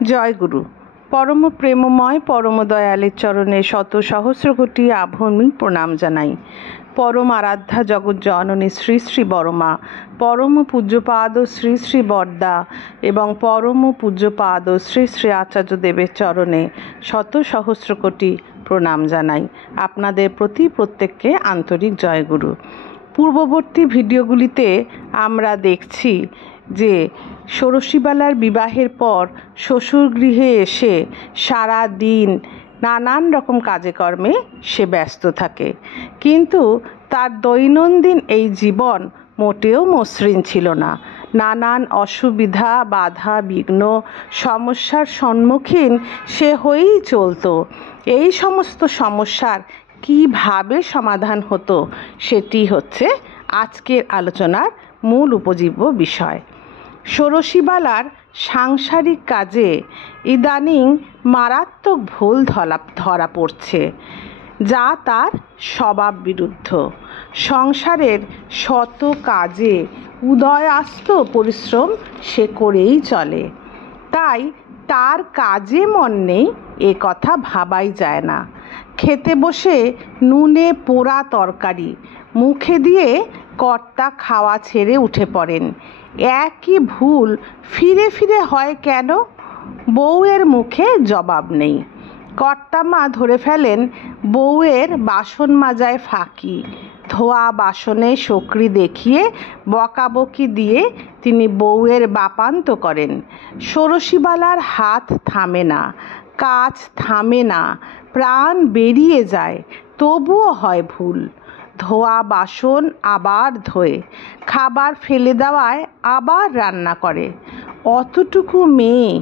জয় গুরু। পরম প্রেমময় পরম দয়ালের চরণে শত সহস্র কোটি আভূমি প্রণাম জানাই। পরম আরাধ্যা জগৎ জননী শ্রী শ্রী বড়মা, পরম পূজ্যপাদ শ্রী শ্রী বরদা এবং পরম পূজ্যপাদ শ্রী শ্রী আচার্য দেবের চরণে শত সহস্র কোটি প্রণাম জানাই। আপনাদের প্রতি প্রত্যেককে আন্তরিক জয়গুরু। পূর্ববর্তী ভিডিওগুলিতে আমরা দেখছি যে ষোড়শীবালার বিবাহের পর শ্বশুর গৃহে এসে সারা দিন নানান রকম কাজে কর্মে সে ব্যস্ত থাকে, কিন্তু তার দৈনন্দিন এই জীবন মোটেও মসৃণ ছিল না। নানান অসুবিধা, বাধা, বিঘ্ন, সমস্যার সম্মুখীন সে হয়েই চলতো। এই সমস্ত সমস্যার কিভাবে সমাধান হতো সেটি হচ্ছে আজকের আলোচনার মূল উপজীব্য বিষয়। ষোড়শীবালার সাংসারিক কাজে ইদানিং মারাত্মক ভুল ধরা পড়ছে, যা তার স্বভাব বিরুদ্ধ। সংসারের শত কাজে উদয়াস্ত পরিশ্রম সে করেই চলে, তাই তার কাজে মন নেই এ কথা ভাবাই যায় না। খেতে বসে নুনে পোড়া তরকারি মুখে দিয়ে কর্তা খাওয়া ছেড়ে উঠে পড়েন। একই ভুল ফিরে ফিরে হয় কেন? বউয়ের মুখে জবাব নেই। কর্তামা ধরে ফেলেন বউয়ের বাসন মাজায় ফাঁকি, ধোয়া বাসনে সক্রি দেখিয়ে বকাবকি দিয়ে তিনি বউয়ের বাপান্ত করেন। ষোড়শীবালার হাত থামে না, কাজ থামে না, প্রাণ বেরিয়ে যায়, তবুও হয় ভুল। ধোয়া বাসন আবার ধোয়, খাবার ফেলে দেওয়ায় আবার রান্না করে। অতটুকু মেয়ে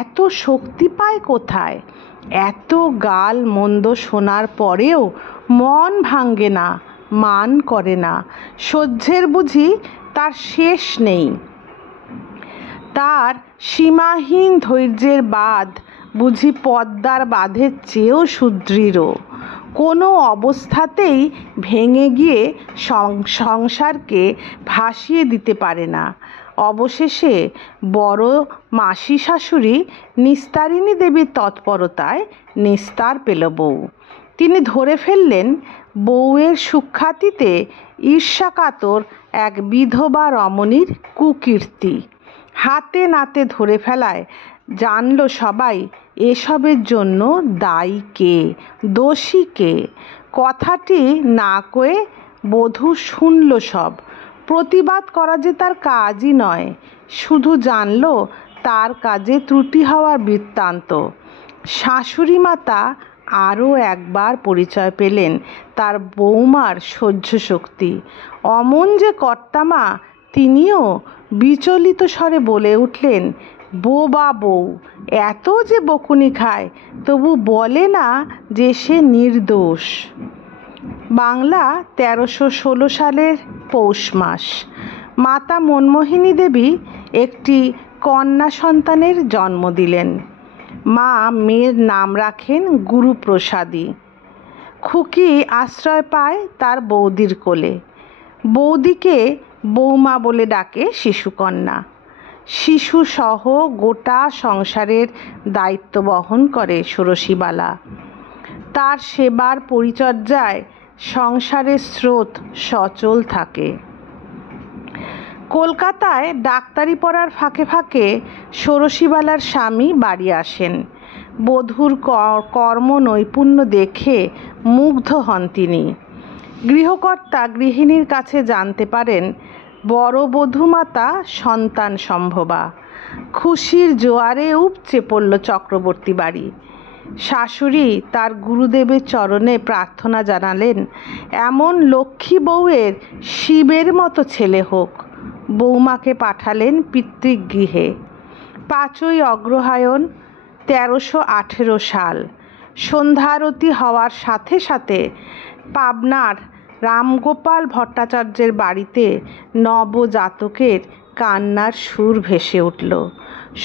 এত শক্তি পায় কোথায়? এত গাল মন্দ শোনার পরেও মন ভাঙ্গে না, মান করে না। সহ্যের বুঝি তার শেষ নেই। তার সীমাহীন ধৈর্যের বাঁধ বুঝি পদ্মার বাঁধের চেয়েও সুদৃঢ়। কোনো অবস্থাতেই ভেঙে গিয়ে সংসারকে ভাসিয়ে দিতে পারে না। অবশেষে বড় মাসি শাশুড়ি নিস্তারিণী দেবীর তৎপরতায় নিস্তার পেল বউ। তিনি ধরে ফেললেন বউয়ের সুখ্যাতিতে ঈর্ষাকাতর এক বিধবা রমণীর কুকীর্তি। হাতে নাতে ধরে ফেলায় জানল সবাই এসবের জন্য দায়ী কে, দোষী কে। কথাটি না কয়ে বধূ শুনল সব। প্রতিবাদ করা যে তার কাজই নয়, শুধু জানল তার কাজে ত্রুটি হওয়ার বৃত্তান্ত। শাশুড়ি মাতা আরও একবার পরিচয় পেলেন তার বৌমার সহ্য শক্তি। অমন যে কর্তামা, তিনিও বিচলিত স্বরে বলে উঠলেন, বোবা বউ, এত যে বকুনি খায় তবু বলে না যে সে নির্দোষ। বাংলা 1316 সালের পৌষ মাস। মাতা মনমোহিনী দেবী একটি কন্যা সন্তানের জন্ম দিলেন। মা মেয়ের নাম রাখেন গুরুপ্রসাদী। খুকি আশ্রয় পায় তার বৌদির কোলে। বৌদিকে বৌমা বলে ডাকে শিশুকন্যা। শিশুসহ গোটা সংসারের দায়িত্ব বহন করে ষোড়শীবালা। তার সেবার পরিচর্যায় সংসারের স্রোত সচল থাকে। কলকাতায় ডাক্তারি পড়ার ফাঁকে ফাঁকে ষোড়শীবালার স্বামী বাড়ি আসেন। বধূর কর্ম নৈপুণ্য দেখে মুগ্ধ হন তিনি। গৃহকর্তা গৃহিণীর কাছে জানতে পারেন বড় বধূমাতা সন্তান সম্ভবা। খুশির জোয়ারে উপচে পড়ল চক্রবর্তী বাড়ি। শাশুড়ি তার গুরুদেবের চরণে প্রার্থনা জানালেন এমন লক্ষ্মী বউয়ের শিবের মতো ছেলে হোক। বৌমাকে পাঠালেন পিতৃগৃহে। 5ই অগ্রহায়ণ 1318 সাল। সন্ধ্যারতি হওয়ার সাথে সাথে পাবনার রামগোপাল ভট্টাচার্যের বাড়িতে নবজাতকের কান্নার সুর ভেসে উঠল।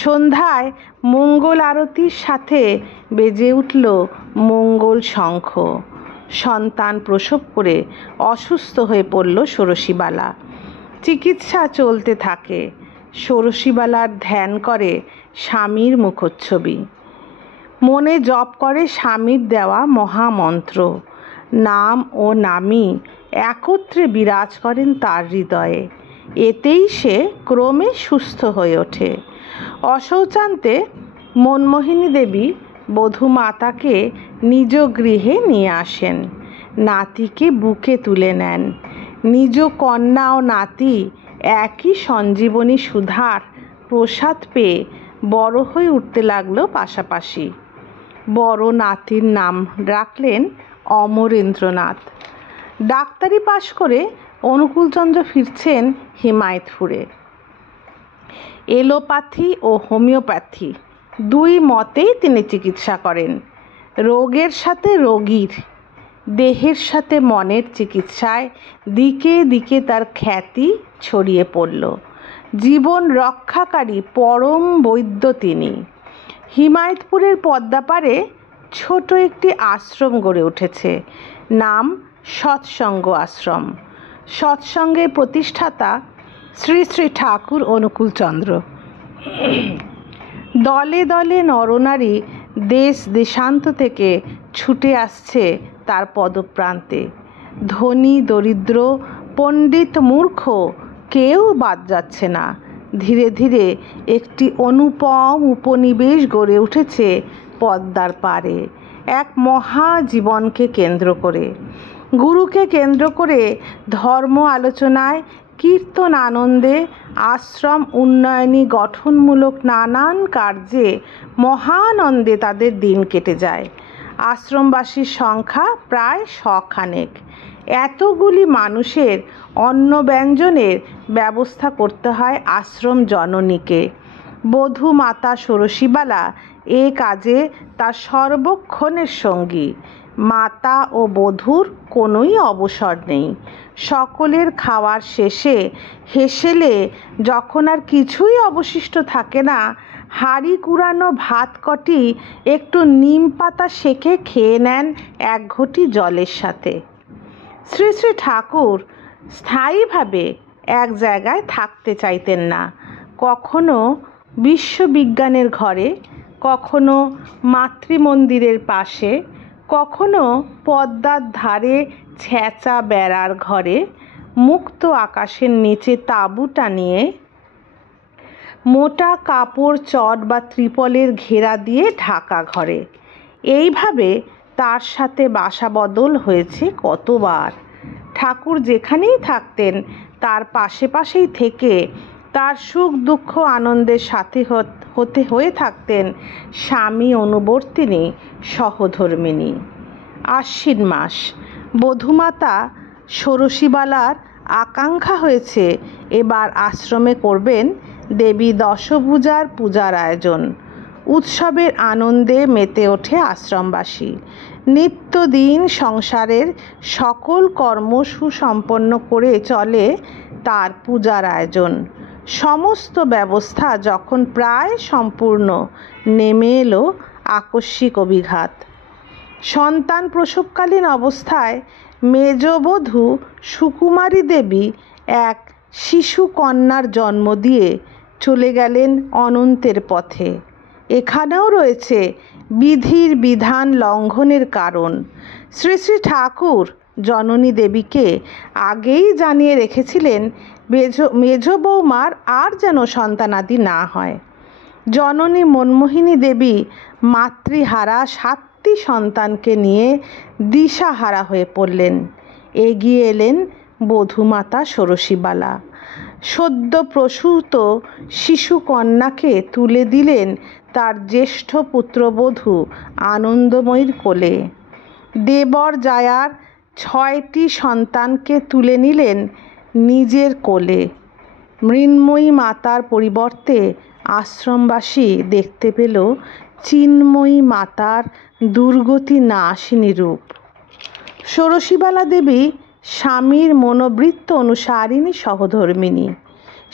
সন্ধ্যায় মঙ্গল আরতির সাথে বেজে উঠল মঙ্গল শঙ্খ। সন্তান প্রসব করে অসুস্থ হয়ে পড়ল ষোড়শীবালা। চিকিৎসা চলতে থাকে। ষোড়শীবালার ধ্যান করে স্বামীর মুখচ্ছবি। মনে জপ করে স্বামীর দেওয়া মহামন্ত্র। নাম ও নামী একত্রে বিরাজ করেন তার হৃদয়ে। এতেই সে ক্রমে সুস্থ হয়ে ওঠে। অশৌচান্তে মনমোহিনী দেবী বধূ মাতাকে নিজ গৃহে নিয়ে আসেন। নাতিকে বুকে তুলে নেন। নিজ কন্যা ও নাতি একই সঞ্জীবনী সুধার প্রসাদ পেয়ে বড় হয়ে উঠতে লাগলো পাশাপাশি। বড় নাতির নাম রাখলেন অমরেন্দ্রনাথ। ডাক্তারি পাশ করে অনুকূলচন্দ্র ফিরছেন হিমায়তপুরে। এলোপ্যাথি ও হোমিওপ্যাথি দুই মতেই তিনি চিকিৎসা করেন। রোগের সাথে রোগীর, দেহের সাথে মনের চিকিৎসায় দিকে দিকে তার খ্যাতি ছড়িয়ে পড়ল। জীবন রক্ষাকারী পরম বৈদ্য তিনি। হিমায়তপুরের পদ্মাপাড়ে ছোট একটি আশ্রম গড়ে উঠেছে, নাম সৎসঙ্গ আশ্রম। সৎসঙ্গের প্রতিষ্ঠাতা শ্রী শ্রী ঠাকুর অনুকূলচন্দ্র। দলে দলে নরনারী দেশ দেশান্ত থেকে ছুটে আসছে তার পদপ্রান্তে। ধনী দরিদ্র, পণ্ডিত মূর্খ কেউ বাদ যাচ্ছে না। ধীরে ধীরে একটি অনুপম উপনিবেশ গড়ে উঠেছে পদ্মার পাড়ে, এক মহাজীবনকে কেন্দ্র করে। গুরুকে কেন্দ্র করে ধর্ম আলোচনায়, কীর্তন আনন্দে, আশ্রম উন্নয়নী গঠনমূলক নানান কার্যে মহানন্দে তাদের দিন কেটে যায়। আশ্রমবাসীর সংখ্যা প্রায় 100 খানেক। এতগুলি মানুষের অন্ন ব্যঞ্জনের ব্যবস্থা করতে হয় আশ্রম জননীকে। বধূ মাতা ষোড়শীবালা এ কাজে তার সর্বক্ষণের সঙ্গী। মাতা ও বধূর কোনোই অবসর নেই। সকলের খাওয়ার শেষে হেসেলে যখন আর কিছুই অবশিষ্ট থাকে না, হাঁড়ি কুড়ানো ভাত কটি একটু নিম পাতা সেঁকে খেয়ে নেন এক ঘটি জলের সাথে। শ্রী শ্রী ঠাকুর স্থায়ীভাবে এক জায়গায় থাকতে চাইতেন না। কখনো বিশ্ববিজ্ঞানের ঘরে, কখনো মাতৃমন্দিরের পাশে, কখনো পদ্মার ধারে ছেঁচা বেড়ার ঘরে, মুক্ত আকাশের নিচে তাঁবু টানিয়ে মোটা কাপড় চট বা ত্রিপলের ঘেরা দিয়ে ঢাকা ঘরে। এইভাবে তার সাথে বাসা বদল হয়েছে কতবার। ঠাকুর যেখানেই থাকতেন তার পাশে পাশেই থেকে তার সুখ দুঃখ আনন্দের সাথী হয়ে থাকতেন স্বামী অনুবর্তিনী সহধর্মিণী। আশ্বিন মাস। বধূমাতা ষোড়শীবালার আকাঙ্ক্ষা হয়েছে এবার আশ্রমে করবেন দেবী দশভুজার পূজার আয়োজন। উৎসবের আনন্দে মেতে ওঠে আশ্রমবাসী। নিত্যদিন সংসারের সকল কর্ম সুসম্পন্ন করে চলে তার পূজার আয়োজন। সমস্ত ব্যবস্থা যখন প্রায় সম্পূর্ণ, নেমে এলো আকস্মিক অভিঘাত। সন্তান প্রসবকালীন অবস্থায় মেজবধূ সুকুমারী দেবী এক শিশু কন্যার জন্ম দিয়ে চলে গেলেন অনন্তের পথে। এখানেও রয়েছে বিধির বিধান লঙ্ঘনের কারণ। শ্রী শ্রী ঠাকুর জননী দেবীকে আগেই জানিয়ে রেখেছিলেন মেজ বৌমার আর যেন সন্তানাদি না হয়। জননী মনমোহিনী দেবী মাতৃহারা 7টি সন্তানকে নিয়ে দিশাহারা হয়ে পড়লেন। এগিয়ে এলেন বধূমাতা ষোড়শীবালা। সদ্য প্রসূত শিশু কন্যাকে তুলে দিলেন তার জ্যেষ্ঠ পুত্রবধূ আনন্দময়ীর কোলে। দেবর জায়ার 6টি সন্তানকে তুলে নিলেন নিজের কোলে। মৃন্ময়ী মাতার পরিবর্তে আশ্রমবাসী দেখতে পেল চিন্ময়ী মাতার দুর্গতি নাশিনী রূপ। ষোড়শীবালা দেবী স্বামীর মনোবৃত্ত অনুসারিণী সহধর্মিণী।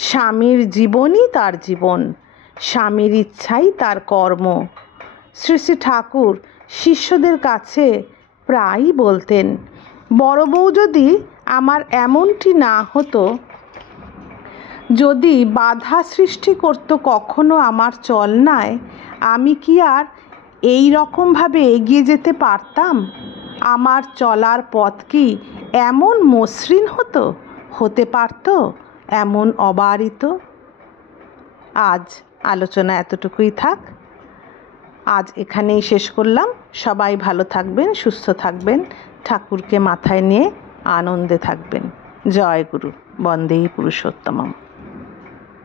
স্বামীর জীবনই তার জীবন, স্বামীর ইচ্ছাই তার কর্ম। শ্রী শ্রী ঠাকুর শিষ্যদের কাছে প্রায়ই বলতেন, বড় বউ যদি আমার এমনটি না হতো, যদি বাধা সৃষ্টি করতো কখনো আমার চলনায়, আমি কি আর এই রকমভাবে এগিয়ে যেতে পারতাম? আমার চলার পথ কি এমন মসৃণ হতে পারত, এমন অবারিত? আজ আলোচনা এতটুকুই থাক। আজ এখানেই শেষ করলাম। সবাই ভালো থাকবেন, সুস্থ থাকবেন, ঠাকুরকে মাথায় নিয়ে আনন্দে থাকবেন। জয় গুরু। বন্দে পুরুষোত্তমম।